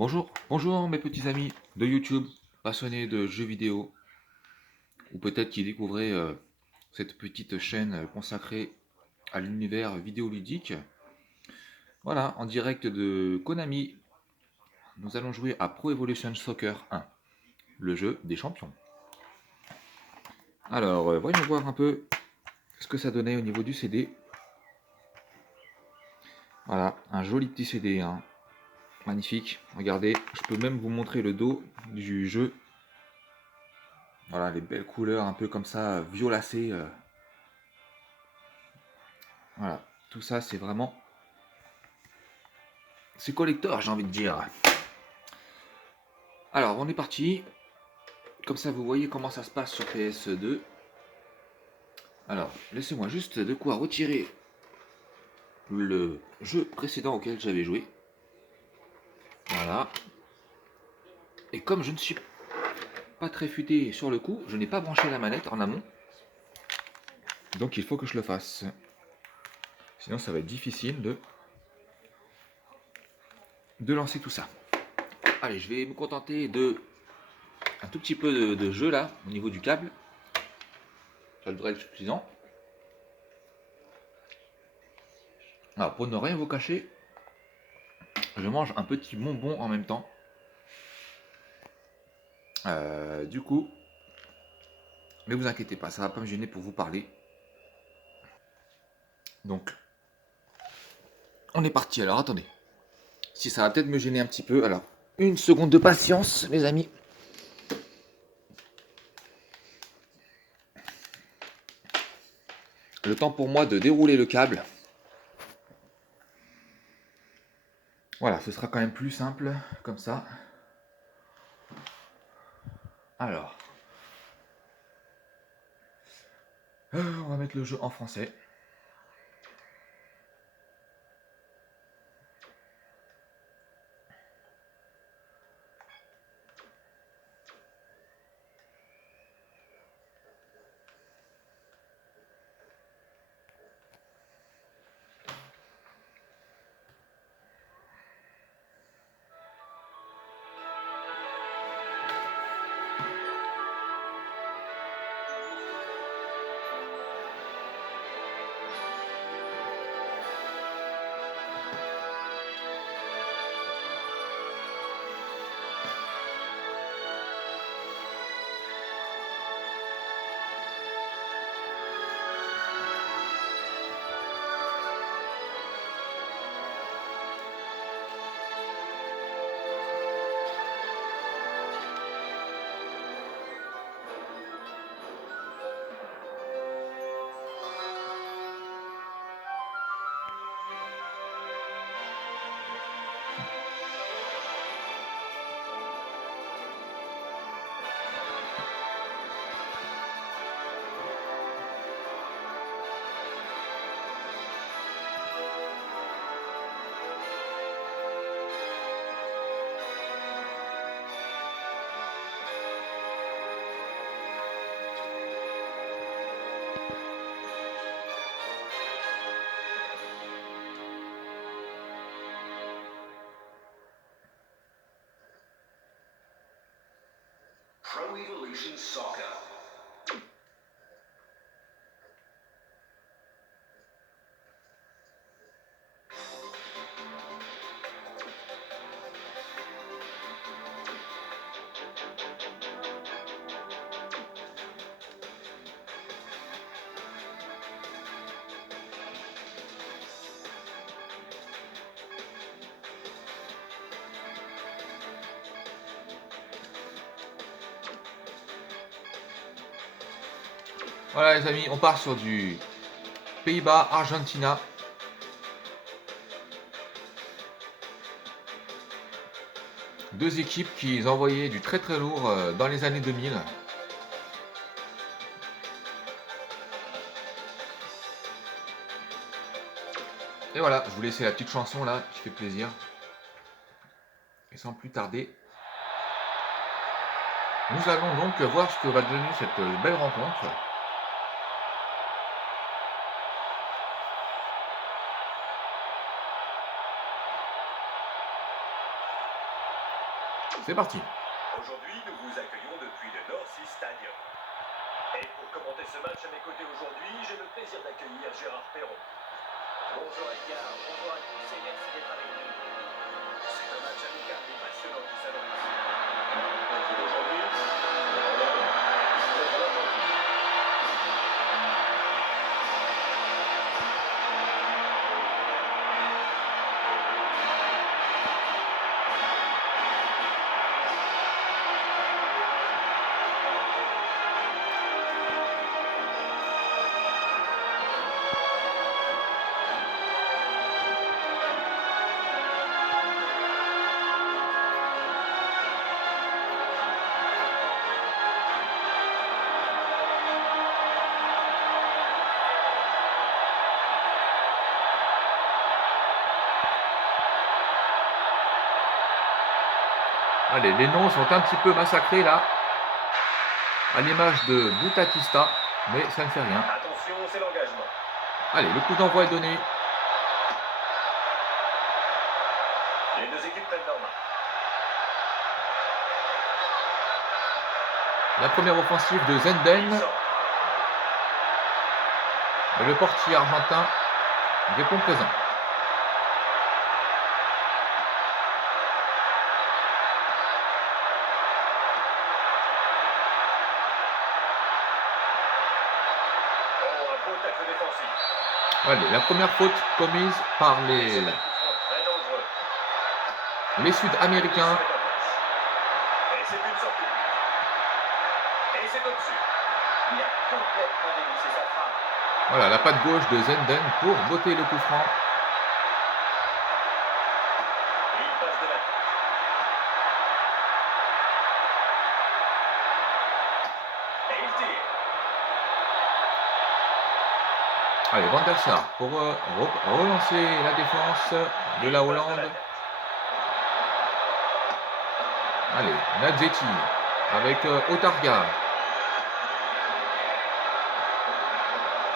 Bonjour mes petits amis de YouTube, passionnés de jeux vidéo, ou peut-être qui découvraient cette petite chaîne consacrée à l'univers vidéoludique. Voilà, en direct de Konami, nous allons jouer à Pro Evolution Soccer 1, le jeu des champions. Alors, voyons voir un peu ce que ça donnait au niveau du CD. Voilà, un joli petit CD, hein. Magnifique. Regardez, je peux même vous montrer le dos du jeu. Voilà, les belles couleurs un peu comme ça, violacées. Voilà, tout ça c'est vraiment... C'est collector, j'ai envie de dire. Alors, on est parti. Comme ça, vous voyez comment ça se passe sur PS2. Alors, laissez-moi juste de quoi retirer le jeu précédent auquel j'avais joué. Voilà. Et comme je ne suis pas très futé sur le coup, je n'ai pas branché la manette en amont. Donc il faut que je le fasse. Sinon, ça va être difficile de lancer tout ça. Allez, je vais me contenter de un tout petit peu de jeu là, au niveau du câble. Ça devrait être suffisant. Alors, pour ne rien vous cacher, je mange un petit bonbon en même temps. Du coup, mais vous inquiétez pas, ça va pas me gêner pour vous parler. Donc, on est parti. Alors, attendez. Si ça va peut-être me gêner un petit peu. Alors, une seconde de patience, mes amis. Le temps pour moi de dérouler le câble. Voilà, ce sera quand même plus simple, comme ça. Alors, on va mettre le jeu en français. Pro Evolution Soccer. Voilà les amis, on part sur du Pays-Bas-Argentina. Deux équipes qui envoyaient du très très lourd dans les années 2000. Et voilà, je vous laisse la petite chanson là qui fait plaisir. Et sans plus tarder, nous allons donc voir ce que va devenir cette belle rencontre. C'est parti. Aujourd'hui, nous vous accueillons depuis le North Sea Stadium. Et pour commenter ce match à mes côtés aujourd'hui, j'ai le plaisir d'accueillir Gérard Perron. Bonjour Edgar, bonjour à tous et merci d'être avec nous. C'est un match amical et passionnant qui s'annonce. Aujourd'hui, contre l'Argentine. Allez, les noms sont un petit peu massacrés là, à l'image de Boutatista, mais ça ne fait rien. Attention, c'est l'engagement. Allez, le coup d'envoi est donné. Les deux équipes prennent leur main. La première offensive de Zenden. Il sort. Et le portier argentin répond présent. Oh, un beau tacle défensif. Allez, la première faute commise par C'est les un coup franc très dangereux. Sud-Américains. Et c'est une sortie. Et c'est au-dessus. Il a complètement dévissé sa frappe. Voilà, la patte gauche de Zenden pour botter le coup franc. Et il passe de la tête. Et il tire. Allez, Van der Sar pour relancer la défense de la Hollande. Allez, Nadzetti avec Otarga.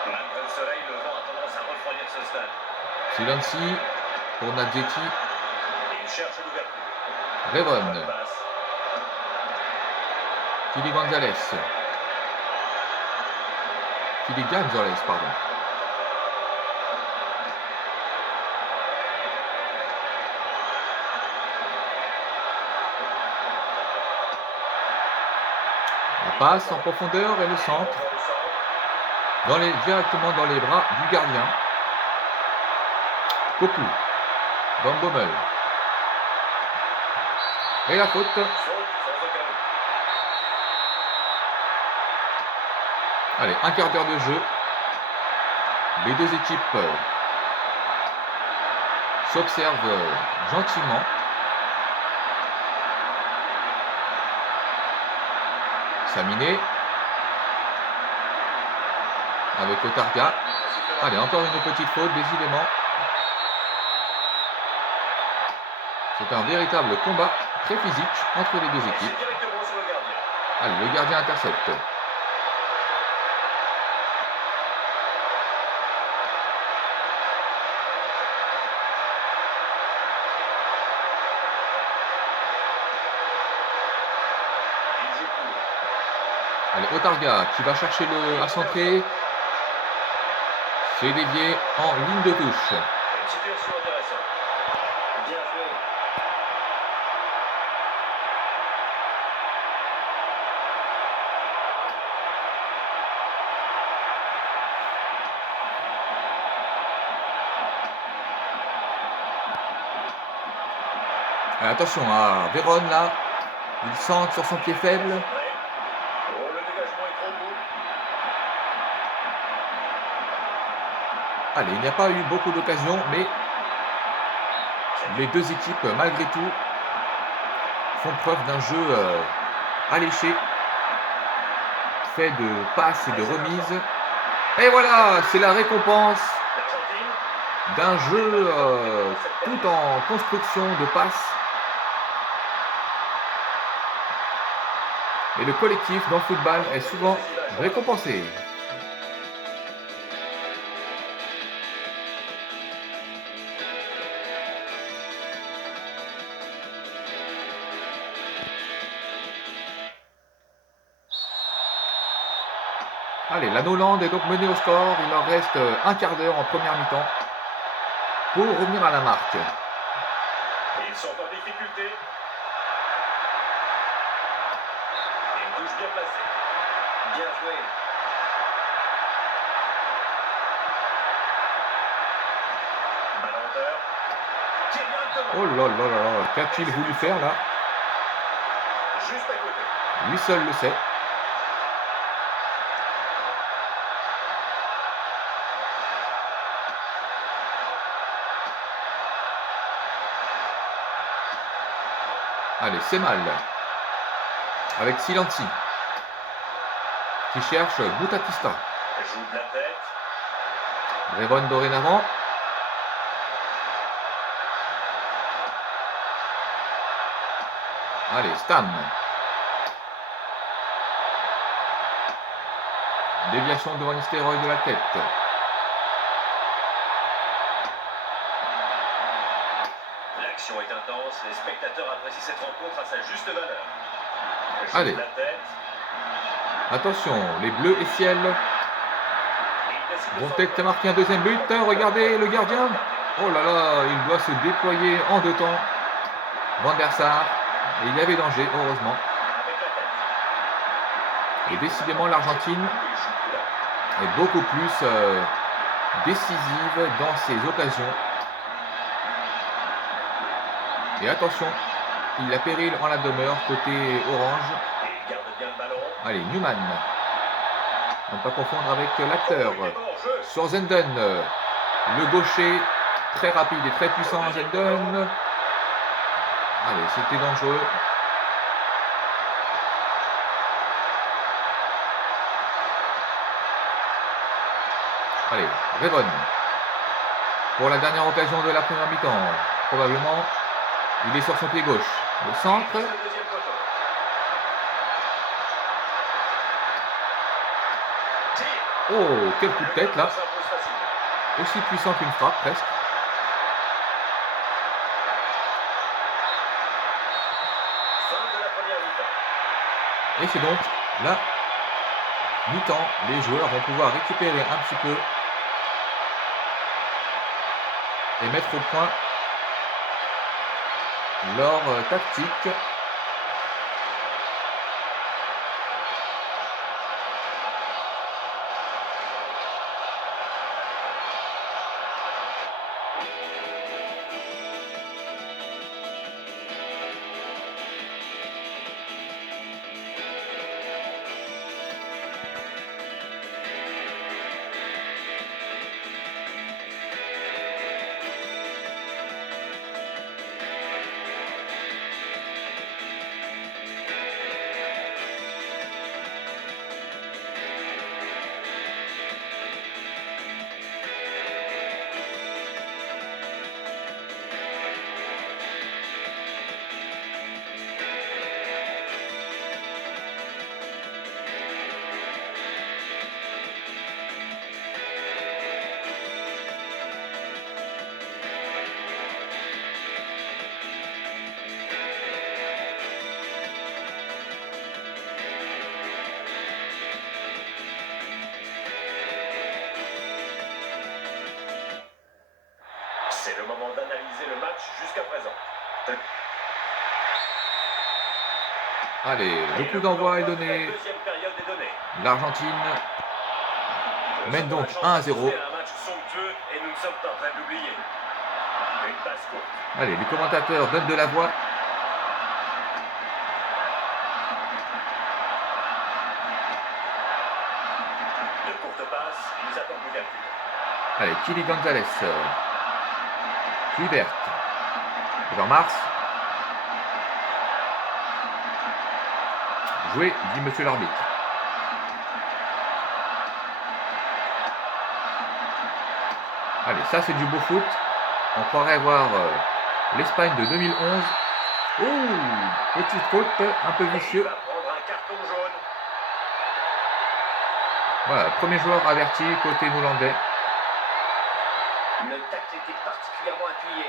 Malgré le soleil, le vent a tendance à refroidir ce stade. Silenzi pour Nadzetti. Il cherche l'ouverture. Revon. Bonne passe. Kili Gonzalez. Kili Gonzalez, pardon. La passe en profondeur et le centre. Directement dans les bras du gardien. Cocu. Van Bommel. Et la faute. Saute sans aucun doute. Allez, un quart d'heure de jeu. Les deux équipes s'observent gentiment. Saminé. Avec Otarga. Allez, encore une petite faute, décidément. C'est un véritable combat très physique entre les deux Et c'est équipes. directement sur le gardien. Allez, le gardien intercepte. Il joue court. Allez, Otarga qui va chercher à centrer. C'est dévié en ligne de touche. Une situation intéressante. Bien joué. Allez, attention à Véron là. Il centre sur son pied faible. Oh, le dégagement est trop beau. Allez, il n'y a pas eu beaucoup d'occasions, mais les deux équipes, malgré tout, font preuve d'un jeu alléché, fait de passes et de remises. Et voilà, c'est la récompense L'Argentine. d'un jeu tout en construction de passes. Et le collectif dans le football est souvent récompensé. Allez, la Hollande est donc menée au score. Il leur reste un quart d'heure en première mi-temps pour revenir à la marque. Ils sont en difficulté. Une touche bien placée. Bien joué. Balle en hauteur. Tire directement. Oh là là là là, qu'a-t-il voulu faire là? Juste à côté. Lui seul le sait. Allez, c'est mal. Avec Silenzi. Qui cherche Boutatista. Joue de la tête. Revon dorénavant. Allez, Stam. Déviation de Van Nistelrooy de la tête. L'action est intense. Les spectateurs apprécient cette rencontre à sa juste valeur. Joue Allez. de la tête. Attention, les bleus et ciel Il décide de vont s'en peut-être prendre. marquer un deuxième but. Regardez le gardien. Oh là là, il doit se déployer en deux temps. Van der Sar. Et il y avait danger, heureusement. Avec la tête. Et décidément, l'Argentine Il joue prudent. est beaucoup plus décisive dans ses occasions. Et attention, il a péril en la demeure côté orange. Et il garde bien le ballon. Allez, Newman. Ne pas confondre avec l'acteur. Il est bon en jeu. Sur Zenden, le gaucher, très rapide et très puissant Zenden. Allez, c'était dangereux. Allez, Revon. Pour la dernière occasion de la première mi-temps, probablement, il est sur son pied gauche. Le centre. C'est le deuxième poteau. Tire. Oh, quel coup de tête là. S'impose facilement. Aussi puissant qu'une frappe presque. Fin de la première mi-temps. Et c'est donc la mi-temps. Les joueurs vont pouvoir récupérer un petit peu et mettre au point leur tactique. C'est le moment d'analyser le match jusqu'à présent. Allez, le Et coup d'envoi est de la donné. deuxième période est donnée. L'Argentine mène donc Nous avons la chance 1-0. d'assister à un match somptueux et nous ne sommes pas en train de l'oublier. Une passe courte. Allez, les commentateurs donnent de la voix. De courtes passes, ils attendent l'ouverture. Allez, Kili Gonzalez. Kluivert. Jean-Mars. Joué, dit monsieur l'arbitre. Allez, ça c'est du beau foot. On croirait voir l'Espagne de 2011. Oh, petite faute, un peu Il vicieux. va prendre un carton jaune. Voilà, premier joueur averti côté néerlandais. Le tacle était particulièrement appuyé.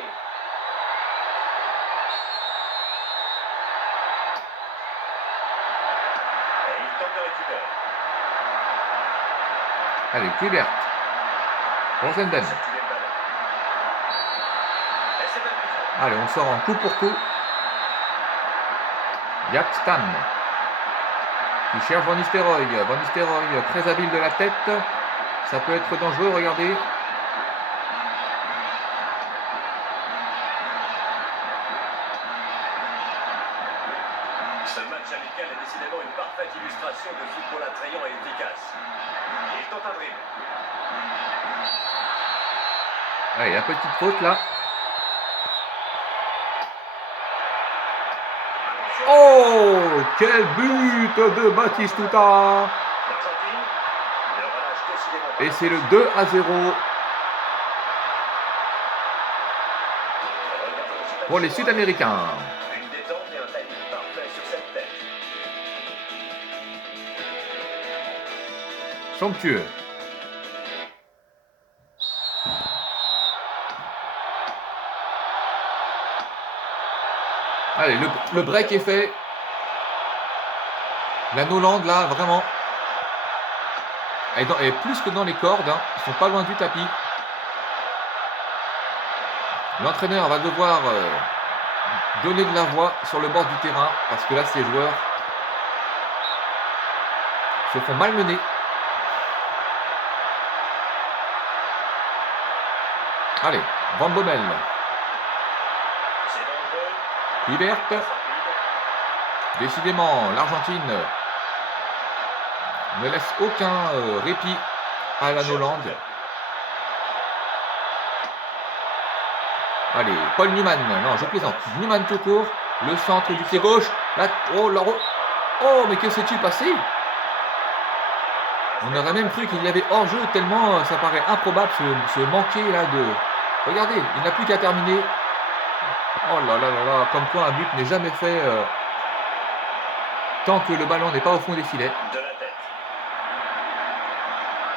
Et il tente de récupérer. Allez, Kluivert. Pour Zenden. Circuler le ballon. Et c'est même plus fort. Allez, on sort en coup pour coup. Jack Stam. Qui cherche Van Nistelrooy. Van Nistelrooy, très habile de la tête. Ça peut être dangereux, regardez. Ce match amical est décidément une parfaite illustration de football attrayant et efficace. Il tente un dribble. Allez, la petite faute là. Attention, Oh, quel but de Batistuta. l'Argentine ne relâche décidément pas. Et c'est le 2-0 pour les Sud-Américains. Une détente et un timing parfait sur cette tête. Somptueux. Allez, le break est fait. La Noland là, vraiment. Et plus que dans les cordes, hein. Ils sont pas loin du tapis. L'entraîneur va devoir donner de la voix sur le bord du terrain parce que là, ces joueurs se font malmener. Allez, Van Bommel, C'est dangereux. Kluivert. Rapide. Décidément, l'Argentine ne laisse aucun répit à la Noland. Allez, Paul Newman. Non, je plaisante. Newman tout court. Le centre du pied gauche. Là, oh, oh, mais que s'est-il passé? On aurait même cru qu'il y avait hors-jeu tellement ça paraît improbable ce manquer là de... Regardez, il n'a plus qu'à terminer. Oh là là là là, comme quoi un but n'est jamais fait tant que le ballon n'est pas au fond des filets. De la tête.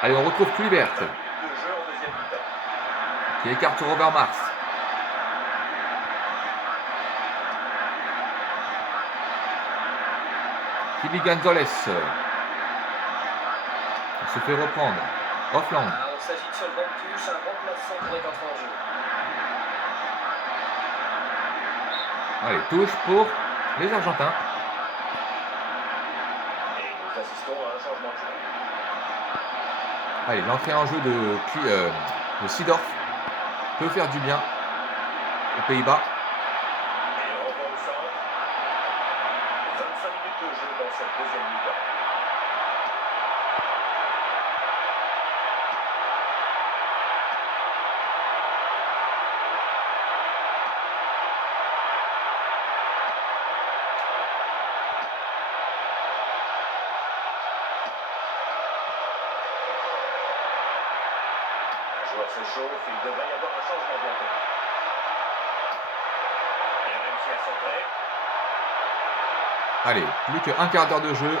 Allez, on retrouve Kluivert 20 minutes de jeu en deuxième mi-temps. qui écarte Robert Mars. Philippe Gonzalez. Il se fait reprendre. Offland. Ah, il s'agit de sur le banc de touche, un remplaçant pourrait entrer en jeu. Allez, touche pour les Argentins. Et nous assistons à un changement de jeu. Allez, l'entrée en jeu de Seedorf peut faire du bien aux Pays-Bas. Et le renvoi au centre. 25 minutes de jeu dans cette deuxième mi-temps. Le joueur s'échauffe, il devrait y avoir un changement bientôt. Il a réussi à centrer. Allez, plus qu'un quart d'heure de jeu.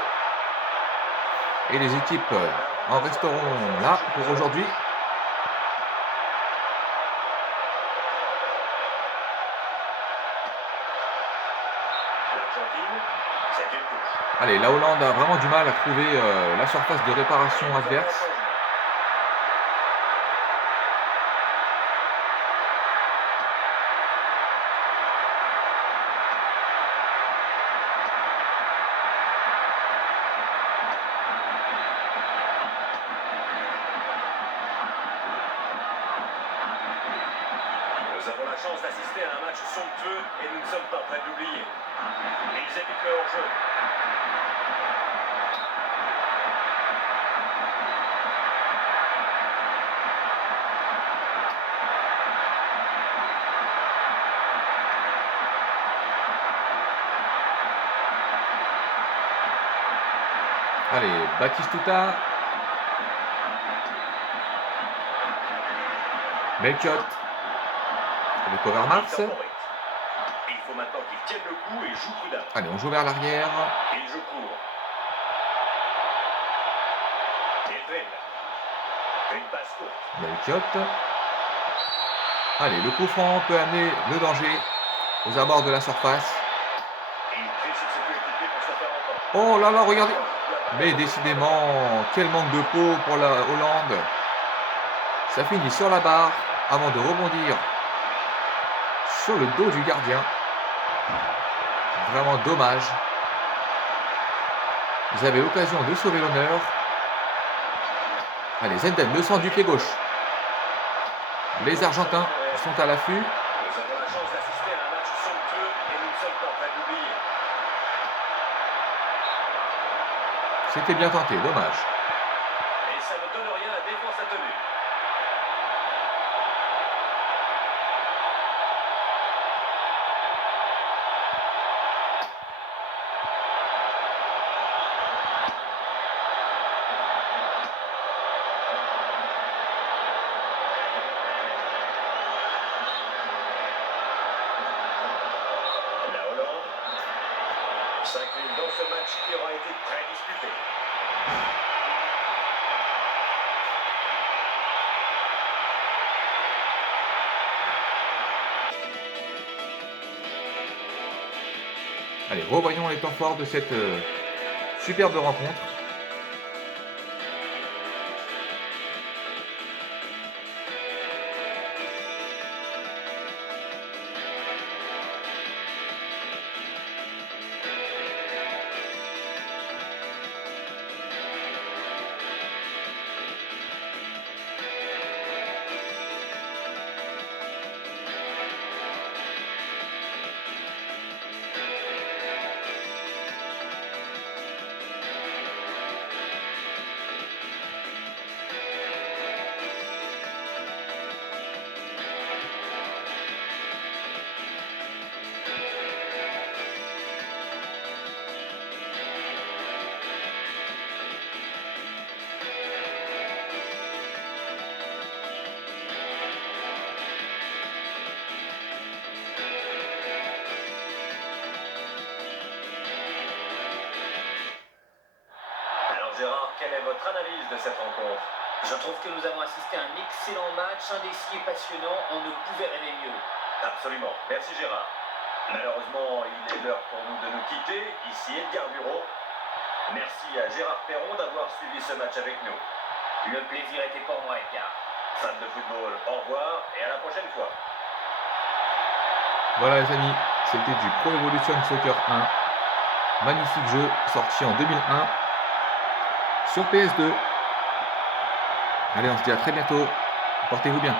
Et les équipes en resteront là pour aujourd'hui. L'Argentine, c'est une touche. Allez, la Hollande a vraiment du mal à trouver la surface de réparation adverse. Nous avons la chance d'assister à un match somptueux et nous ne sommes pas prêts de l'oublier. Ils évitent le hors-jeu. Allez, Batistuta. Melchiot. Avec Overmars. Il faut maintenant qu'il tienne le coup et joue prudemment. Allez, on joue vers l'arrière. Il joue court. Il dribble. Une passe courte. Melchiot. Allez, le coup franc peut amener le danger aux abords de la surface. Il crie sur ses coéquipiers pour se faire entendre. Oh là là, regardez. Mais décidément, quel manque de peau pour la Hollande. Ça finit sur la barre avant de rebondir sur le dos du gardien. Vraiment dommage. Ils avaient l'occasion de sauver l'honneur. Allez, Zenden, le centre du pied gauche. Les Argentins sont à l'affût. Nous avons la chance d'assister à un match somptueux et nous ne sommes pas prêts d'oublier. C'était bien tenté, dommage. Et ça ne donne rien, la défense a tenu. La Hollande s'incline dans ce match qui aura été très disputé. Allez, revoyons les temps forts de cette superbe rencontre. Alors Gérard, quelle est votre analyse de cette rencontre? Je trouve que nous avons assisté à un excellent match, indécis et passionnant. On ne pouvait rêver mieux. Absolument. Merci Gérard. Malheureusement, il est l'heure pour nous de nous quitter. Ici Edgar Bureau. Merci à Gérard Perron d'avoir suivi ce match avec nous. Le plaisir était pour moi, Edgar. Fans de football, au revoir et à la prochaine fois. Voilà les amis, c'était du Pro Evolution Soccer 1. Magnifique jeu, sorti en 2001 sur PS2. Allez, on se dit à très bientôt. Portez-vous bien.